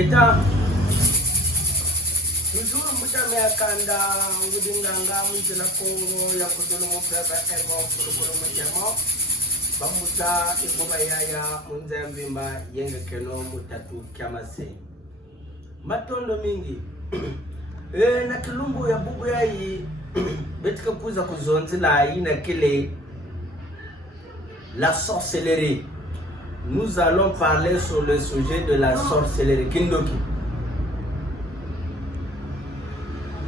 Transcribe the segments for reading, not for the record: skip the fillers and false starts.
Ngeta toujours mutame akanda ngudinganga mutela Kongo ya kutolo mopeba emo kulukulu mutemo bamuta iboba yaya munzambimba yenge keno mutatu kyamase matondo mingi na kilumbu ya bubu yayi betika kuza kuzonzila ina kile la sorcellerie. Nous allons parler sur le sujet de la sorcellerie Kindoki.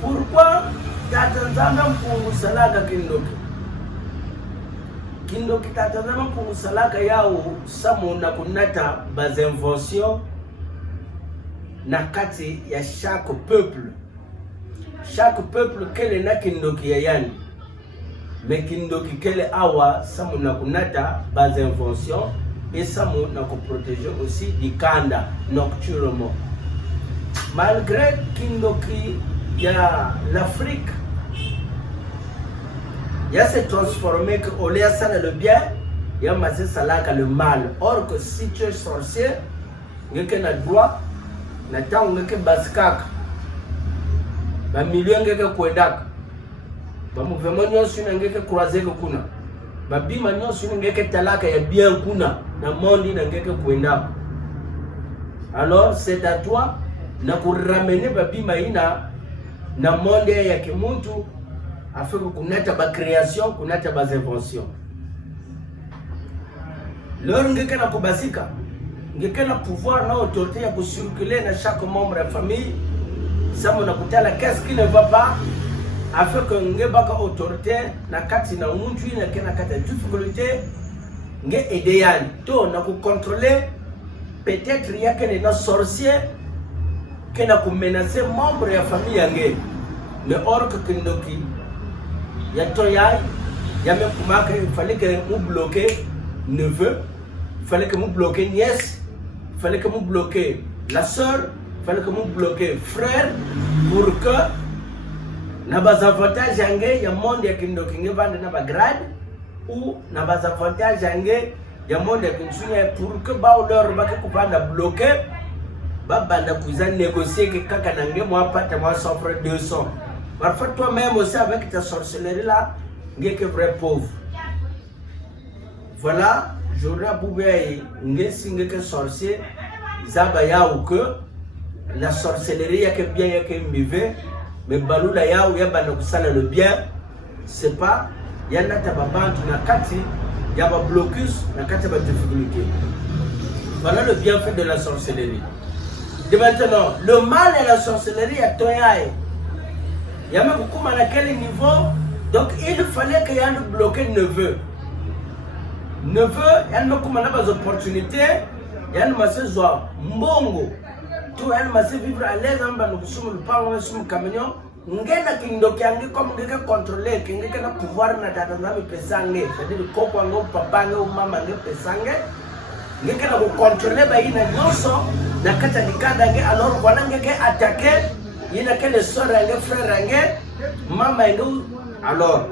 Pourquoi tatanzama mpungusalaka Kindoki? Kindoki tatanzama mpungusalaka yao samu na kunata bas inventions na kati ya chaque peuple. Chaque peuple kele na Kindoki ya yani. Mais Kindoki kele awa samu na kunata bas inventions et ça m'a protégé aussi du kanda nocturnement. Malgré Kindoki, il y a l'Afrique, il y a se transformé que au lieu de le bien, il y a massé salaka le mal. Or que si tu es sorcier, il y a un droit, il y a un baskak, un million de kouedak, un mouvement de croisé que kuna. Babima nyonso ngeke talaka ya bien kuna na mondi na ngeke kuenda. Alors c'est à toi na kuramener babima ina na monde ya kimuntu afin kunata ba création kunata ba invention. Lors ngeke na kubasika ngeke na pouvoir na autorité ya kucirculer na chaque membre de la famille ça mona kutala qu'est-ce qui ne va pas afin que ngebaka autorité na kati na muntu ina kena kata difficulté nge idéal to na ku contrôler peut-être yake na sorcier kena ku menacer membre ya famille yange mais or que Kindoki ya to ya me kumaka il fallait que mu bloquer neveu, il fallait que mu bloquer nièce, il fallait que mu bloquer la sœur, il fallait que mu bloquer frère pour que na bazavantage yange ya monde ya Kindoki ngevanda na bagrade ou na bazavantage yange ya monde ya Kinsunya pour que ba leur ba ko banda bloquer ba banda kuza négocier que kaka nange moi pata moi s'offre 200 parfois toi même aussi avec ta sorcellerie là ngeke vrai pauvre. Voilà j'aurais boubé ngesi ngeke sorcier zaba ya ou que la sorcellerie ya que bien ya que mivé. Mais balula yao yaba na kusala le bien c'est pas yana tababantu na kati yaba blocus na kati ba difficulté. Voilà le bienfait de la sorcellerie. De maintenant le mal et la sorcellerie à toyae yama kukuma na quel niveau donc il fallait que yande bloquer neveu yande kuma na bas opportunités yande masezwa mbongo tout elle m'a vivre à l'aise en bas nous sommes le parlement sur le camion ngena Kindoki angi comme ngeka contrôler ngeka na pouvoir na data na pesange c'est-à-dire le koko ngo papa ngo mama ngo pesange ngeka na contrôler ba ina nyonso na kata dikanda nge alors wana ngeke attaquer ina kele sora nge frère nge mama ngo alors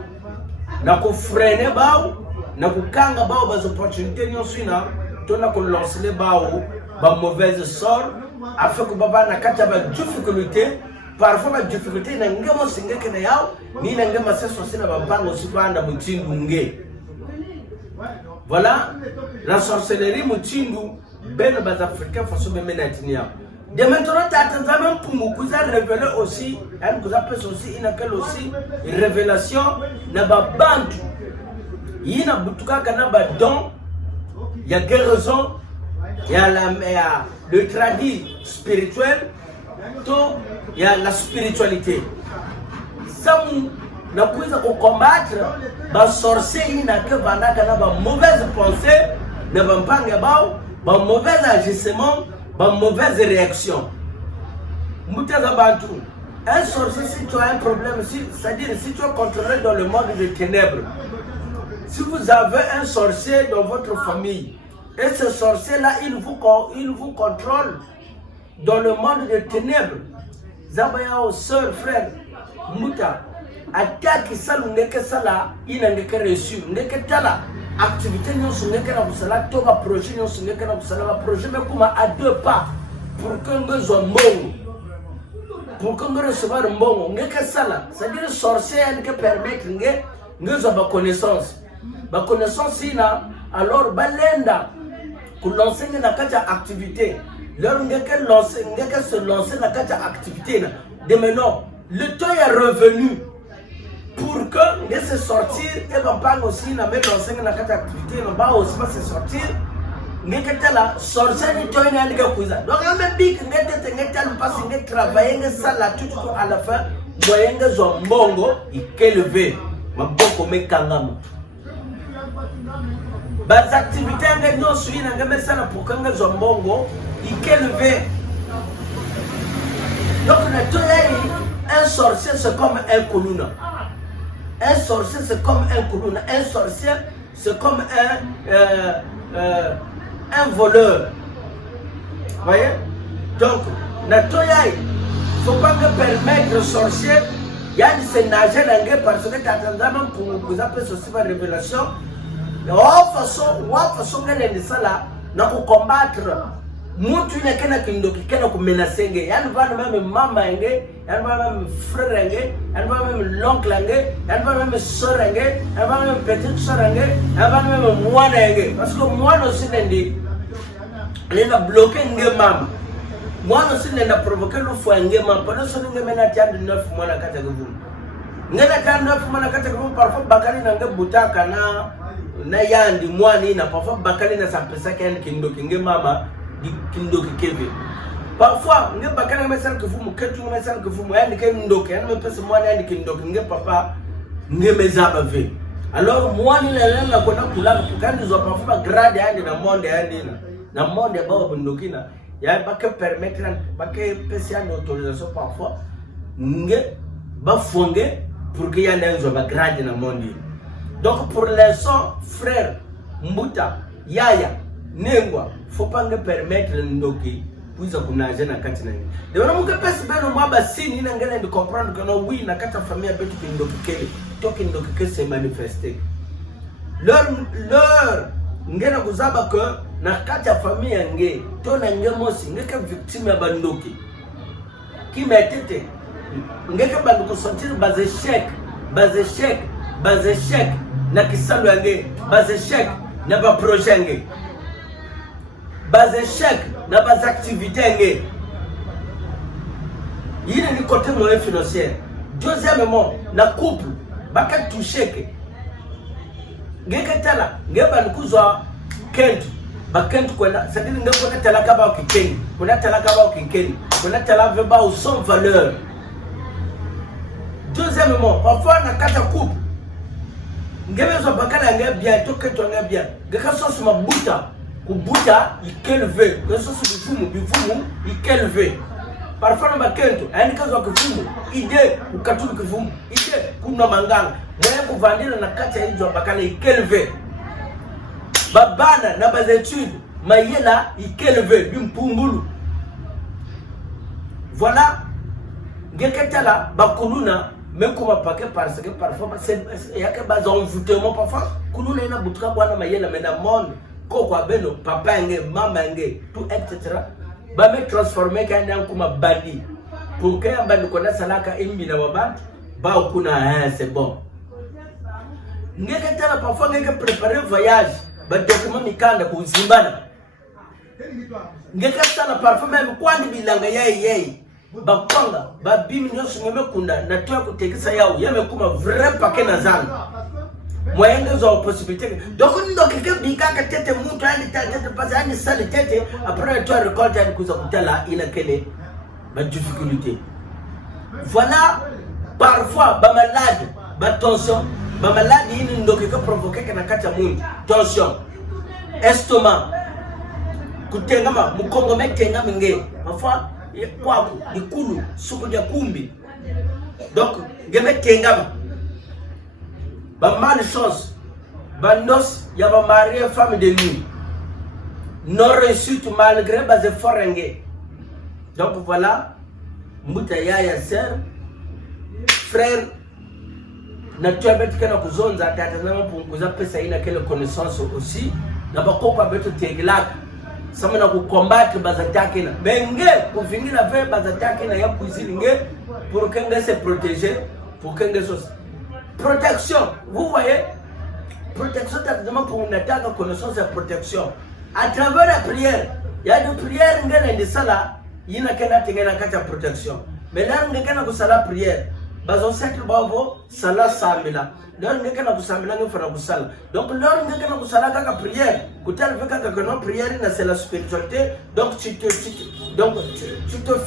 na ko freiner bao na ko kanga bao ba opportunité nyonso ina to na ko lancer bao ba mauvaise sort afin que baba na kata ba difficulté parfois la difficulté na ngemo singeke na yao ni na ngema seso sina babango sipanda mutindu nge. Voilà la sorcellerie mutindu ben bas africains façon de menatinia. De maintenant tatanzama mpungu kuza révéler aussi elle vous appelle aussi inakel aussi une révélation na babantu yina butuka kana ba don ya guérison ya le tradit spirituel to ya la spiritualité samu na kuweza kucombattre ba sorcier na que banaka na ba mauvaise pensée na ba mpanga bao ba mauvais agissement ba mauvaise réaction mutaza bantu un sorcier si tu as un problème c'est-à-dire si tu es contrôlé dans le monde des ténèbres si vous avez un sorcier dans votre famille et ce sorcier-là, il vous contrôle dans le monde des ténèbres. Zabaya aux sœurs, frères, Mouta, attaque ça, n'engage ça là, il n'engage reçu, n'engage tala, activité nous n'engage na busala, toga projet nous n'engage na busala, projet mais comme à 2 pas pour que nous soyons bons, pour que nous recevions bon, nous que ça là, c'est-à-dire sorcier qui permet nous avons connaissance, la connaissance là, alors balenda, pour lancer une activité, leur nous que se lancer dans cette activité là, de maintenant, le temps est revenu pour que nous se sortir et on parle aussi dans même lancer dans cette activité, on va aussi se sortir. Ngeketa la sorcière ni toi ni nga kuiza donc même big ngeta mpasi nge travailler nge sala tout à la fin moyen nge zo mbongo ikelevé maboko mekangama bas activité nge no suina nge mesala pour que nge zo mbongo ikelevé donc na toi un sorcier c'est comme un coluna, un sorcier c'est comme un coluna, un sorcier c'est comme un voleur. Vous voyez? Donc, il ne faut pas que permettre aux sorciers de se nager dans le parce que tu attends même pour vous appeler ceci par révélation. De toute façon, nous allons combattre. Nous tu n'es qu'un qui est menacé. Il y a même maman, il y a même frère, il y a même l'oncle, il y a même soeur, il y a même petite soeur, il y a même moi. Parce que moi aussi, il a bloqué une maman. Moi aussi, il a provoqué le foie une maman. Pendant ce temps, il y a 9 mois à la catégorie. Il y a 9 mois à la catégorie. Parfois, Bakari n'a pas boutaka na yandi moi ni na parfois Bakari n'a pas pensé qu'il y a un kindo kinge maman. Parfois, nous avons des messages que vous me message que vous me papa, alors, moi, nous avons parfois grade dans le monde. Dans le monde, il n'y a pas que permettre, pas que spécial autorisation parfois, nous avons pour qu'il y ait un grade dans le monde. Donc, pour l'instant, frère, Mbuta, Yaya, Nengwa, faut pas nous permettre ndoki puiza kunaje na kati na. De wana muke pesi beno mwaba sini na ngene de comprendre que non oui na kata famille betu ndoki kele. Toki ndoki kele se manifester. Leur ngene kuzaba que na kata famille nge to na nge mosi ngeke victime ya bandoki. Qui metete ngeke bandu ko sentir bas échec na kisalo nge bas échec na ba projet nge. Bas échec, na bas activité. Il y a du côté moyen financier. Deuxièmement, na couple, baka touché. Ngekatala, ngeba nkuzwa kent, bakent kwenda, c'est-à-dire ngekona tala kaba okikeni, kuna tala kaba okikeni, kuna tala veba au sans valeur. Deuxièmement, parfois na kata couple. Ngebezo bakala nge bien, to keto nge bien. Ngekaso suma buta. Kubuta ikeleve, que ce soit bifumu ikeleve. Parfois na bakento, yani kazo kifumu, ide ukatulu kifumu, ide kuna manganga. Mwenye kuvandila na kati ya hizo bakala ikeleve. Babana na bazetude, mayela ikeleve, bimpumbulu. Voilà, ngeketala bakuluna mekuma pake parce que parfois il y a que bas envoûtement parfois kuluna ina butuka bwana mayela mena monde. Koko beno papa nge mama nge tout etc. Ba me transformer kandi ankuma bandi pour que ambandi kona salaka imbi na wabantu ba ukuna c'est bon ngeke tala parfois ngeke préparer voyage ba document mikanda ku zimbana ngeke tala parfois même kwandi bilanga yeye ba kwanga ba bimi nyoso ngeme kunda na toa kutekisa yao yamekuma vrai paquet na zanga moyen de zone possibilité donc nous quelqu'un bika ka tete mutu ani tete parce ani sale tete après toi récolte ani kuza kutala ina kele ba difficulté voilà parfois ba malade ba tension ba malade ini ndo ke provoquer kana kata mundu tension estomac kutengama mukongo metenga minge parfois kwaku dikulu suku ya kumbi donc ngeme tengama ba malchance, ba nos, ya ba marié femme de nuit. Non réussite malgré bas efforts. Donc voilà, Mbuta Yaya sœur, frère, naturellement kana kuzonza tata nama pour kuzapesa ina quelle connaissance aussi, na ba kopa beto teglak. sama na ku combattre bas attaque na menge ku vingira ve bas attaque na ya cuisine nge pour que nge se protéger pour que nge sos protection vous voyez protection c'est vraiment pour une attaque connaissance et protection à travers la prière il y a des prières nge na sala yina kena tingena kata protection mais là nge kana ku sala prière bazo sekle bavo sala samila donc nge kana ku samila nge fara ku sala donc lors nge kana ku sala kaka prière ku tel fait kaka que non prière na c'est la spiritualité donc tu te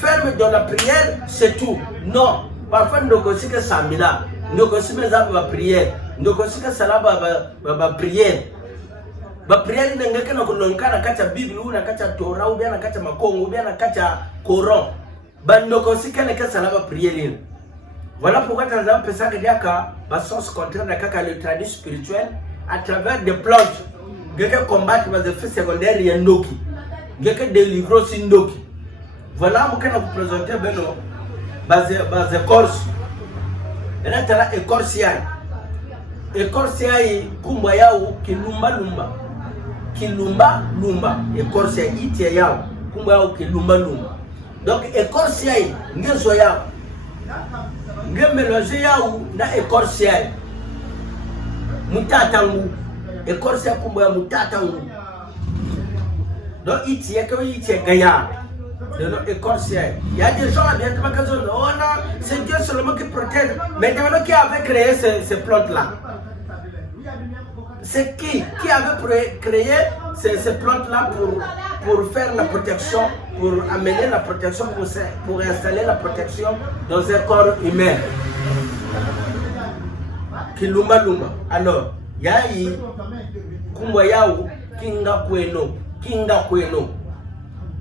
fermes dans la prière c'est tout non parfois ndoko sika samila ndoko simeza ba prière ndoko sika sala ba prière ba prière nge kana ku lonkana kata bible una kata torah ou bien kata makongo ou bien kata coran ba ndoko sika ne kata sala ba prière. Voilà pourquoi tu as pensé que diaka ba sens contraire de kaka le tradition spirituel à travers des plantes que combattre les effets secondaires et ndoki que délivrer aussi ndoki. Voilà pourquoi nous présenter beno base écorce et là tu as écorce yi kumba yao kilumba lumba écorce itie yao kumba yao kilumba donc écorce yi ngezo yao nge mélanger yao na écorce yi mutatangu écorce ya kumba ya mutatangu donc itie gaya de nos écorce il y a des gens bien que c'est Dieu seulement qui protège mais qui avait créé ces plantes là c'est qui avait créé ces plantes là pour faire la protection pour amener la protection pour installer la protection dans un corps humain kilumba alors yai kumba yao kinga kweno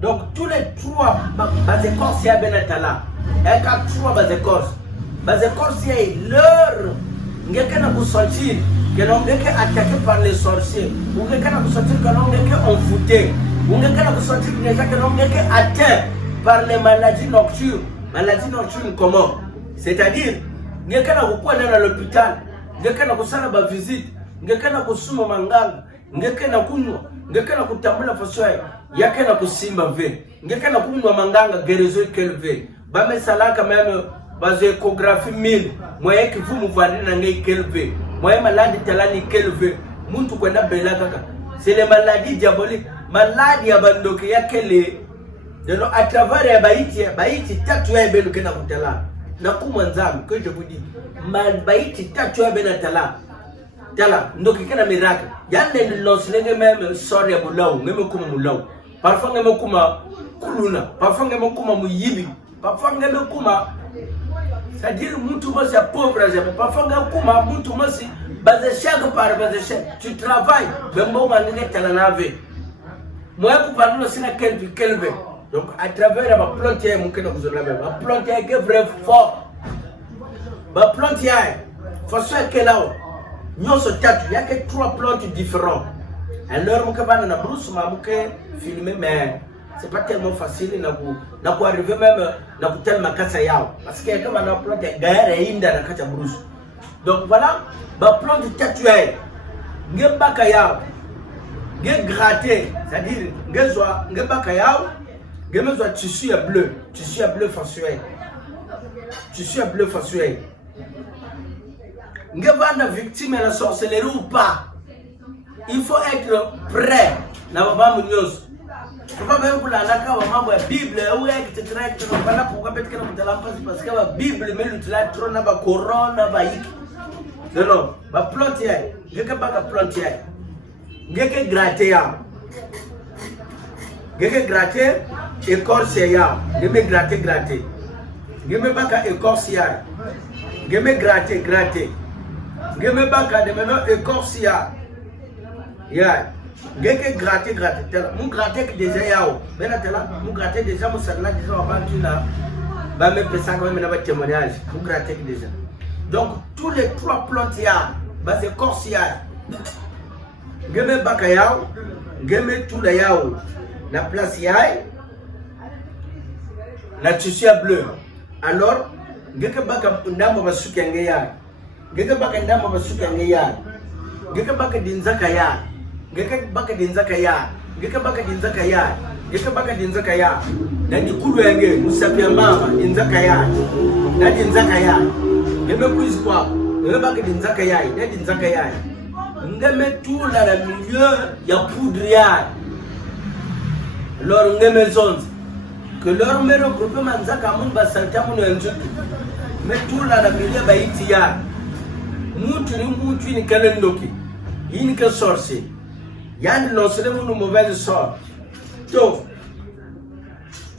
donc tous les trois bas écorces ya benatala et quatre trois bas écorces ya leur ngekena ku sentir que l'on est attaqué par les sorciers ou ngekena ku sentir que l'on est envoûté ou ngekena ku sentir que l'on est atteint par les maladies nocturnes comment c'est-à-dire ngekena ku kwa dans l'hôpital ngekena ku sala ba visite ngekena ku suma manganga ngekena kunywa ngekena kutambula fasoya yakena kusimba ve ngekena kunywa manganga guérison kelve ba mesalaka même bas échographie 1000 moyen que vous me voyez na ngai kelve moyen maladie talani kelve muntu kwenda bela kaka c'est les maladies diaboliques maladie ya bandoke yakele de no à travers ya baiti tatu ya belu kena kutala na kumwanzamu que je vous dis mal baiti tatu ya benatala tala ndoki kana miracle yande loslenga même sorry abulaw ngeme kuma mulaw parfois ngeme kuma kuluna parfois ngeme kuma muyibi parfois ngeme kuma c'est-à-dire mutu mosi pauvre parfois ngeme kuma mutu mosi base chaque par base chaque tu travailles bembo manene tala nave moi pour parler sina kelve donc à travers ma plante ya mukena kuzola même ma plante ya que vrai fort ma plante ya façon kelao nyonso tatu yake trois plantes différentes alors muke bana na brousse ma muke filmer mais c'est pas tellement facile na ku arriver même na ku tel makasa yao parce que comme na plante gaere inda na kata brousse donc voilà ba plante tatu ya ngebaka yao nge gratter c'est-à-dire ngezwa ngebaka yao ngemezwa tissu ya bleu facial ngevanda victime de la sorcellerie ou pas, il faut être prêt. Na baba munyoso. Kwa sababu kula alaka wa mambo ya Bible au ya kitretre na bala kwa petka na mtalampa parce que la Bible melu tla trona ba corona ba hiki. Non, ba plante ya. Ngeke baka plante ya. Ngeke gratter écorce ya. Ngeme gratter. Ngeme baka écorce ya. Ngeme gratter. Ngeme baka de maintenant écorce ya. Ngeke gratter tela. Mon gratter que déjà yao. Bena tela, mon gratter déjà mon salade déjà on va tout là. Ba me pesa quand même na ba témoignage. Mon gratter déjà. Donc tous les trois plantes ya, ba écorce ya. Ngeme baka yao, ngeme tout la yao. La place ya. La tissu bleu. Alors, ngeke baka ndamba basuka ngeya. Ngeke baka ndamba basuka ngeya. Ngeke baka dinzaka ya. Ngeke baka dinzaka ya. ngeke baka dinzaka ya ngeke baka dinzaka ya na dikulu yenge musapia mama dinzaka ya na dinzaka ya ngeme kuizi kwa ngeke baka dinzaka ya na dinzaka ya ngeme tula la milieu ya poudre ya lor ngeme zonzi que lor mero groupe manzaka mun basalta mun yanzuki me tula la milieu ba itiya mutu ni kalen loki yini ke sorcier yandi lancé une mauvaise sort to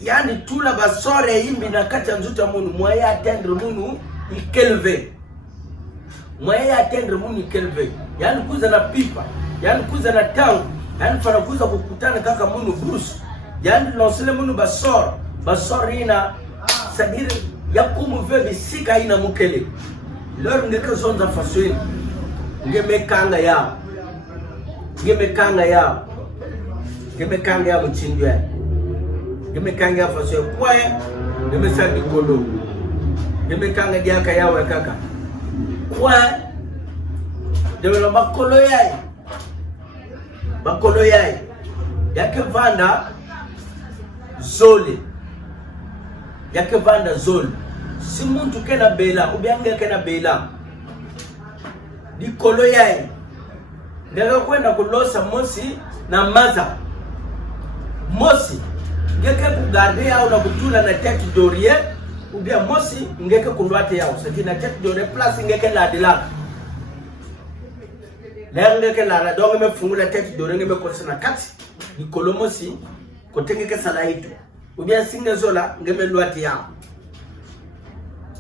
yandi tula ba sore yimbi na kata nzuta munu moya atteindre munu ikelve moya atteindre munu ikelve yandi kuza na pipa yandi kuza na tangu yandi fana kuza kukutana kaka munu bruce yandi lancé munu ba sore ina sadire yakumu vebe sika ina mukele lor ngeke zonza fasweni ngeme kanga ya ngeme kanga ya mchindwe ngeme kanga ya faswe kwae ngeme sandi kolo ngeme kanga diaka yawe kaka kwae dewela bakolo yai yake vanda zole si muntu kena bela ubiange kena bela dikolo yai ndaka kwenda kulosa mosi na maza mosi ngeke kugarde yao na kutula na tete dorie ubia mosi ngeke kulwate yao saki na tete dorie plus ngeke la dela ngeke la donge me fungula tete dorie ngeme kosa na kati dikolo mosi kotengeke sala itu ubia singa zola ngeme lwate yao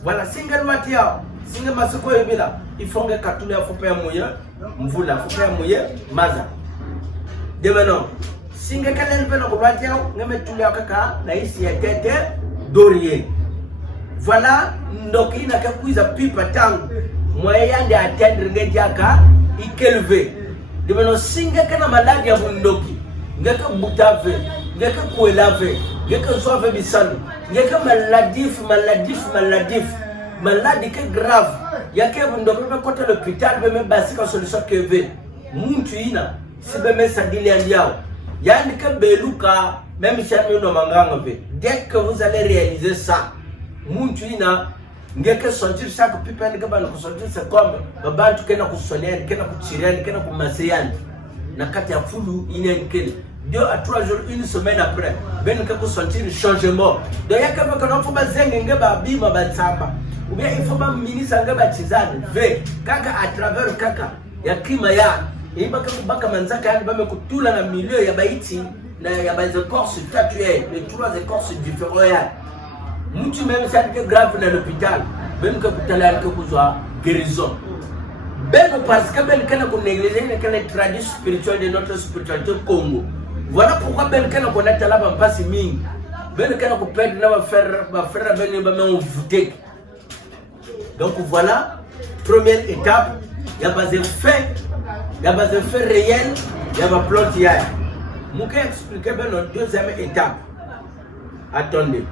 wala singa lwate yao singa masoko yebila ifonge katule afupe ya moye mvula afupe ya moye maza demano singa kalen pena kulwate yao ngeme tule kaka na isi ya tete dorie voilà ndoki na kakuiza pipa tangu moye yande atendre ngeti aka ikelve demano singa kana maladi ya ndoki ngeka butave ngeka kuelave ngeka soave bisani ngeka maladie que grave yake ndoko be kota l'hôpital be me basika solution que ve muntu ina si be me sadili andiao yani que beluka même si on no manganga ve dès que vous allez réaliser ça muntu ina ngeke sentir chaque pipa ni kaba ko sentir c'est comme babantu kena ku soler kena ku chiriani kena ku maseyani na kati ya fulu ina nkele 2 à 3 jours, une semaine après, ben que sentir un changement. Donc il y a quelqu'un qui faut pas zenga ngeba bima batsamba. Ou bien il faut pas ministre ngeba tizani. Ve kaka à travers kaka ya kima ya. Et baka manzaka yani ba me kutula na milieu ya baiti na ya ba corps statuaire, les 3 corps différents ya. Mutu même ça que grave dans l'hôpital, ben que kutala que kuzwa guérison. Ben parce que ben kana ko négliger les traditions spirituelles de notre spiritualité Congo. Voilà pourquoi ben kana ko natala ba mpasi mingi ben kana ko perdre na ba frère ben ba me voûter. Donc voilà, première étape, il y a pas de fait réel, il y a pas plot hier. Mouké expliquer ben la deuxième étape. Attendez.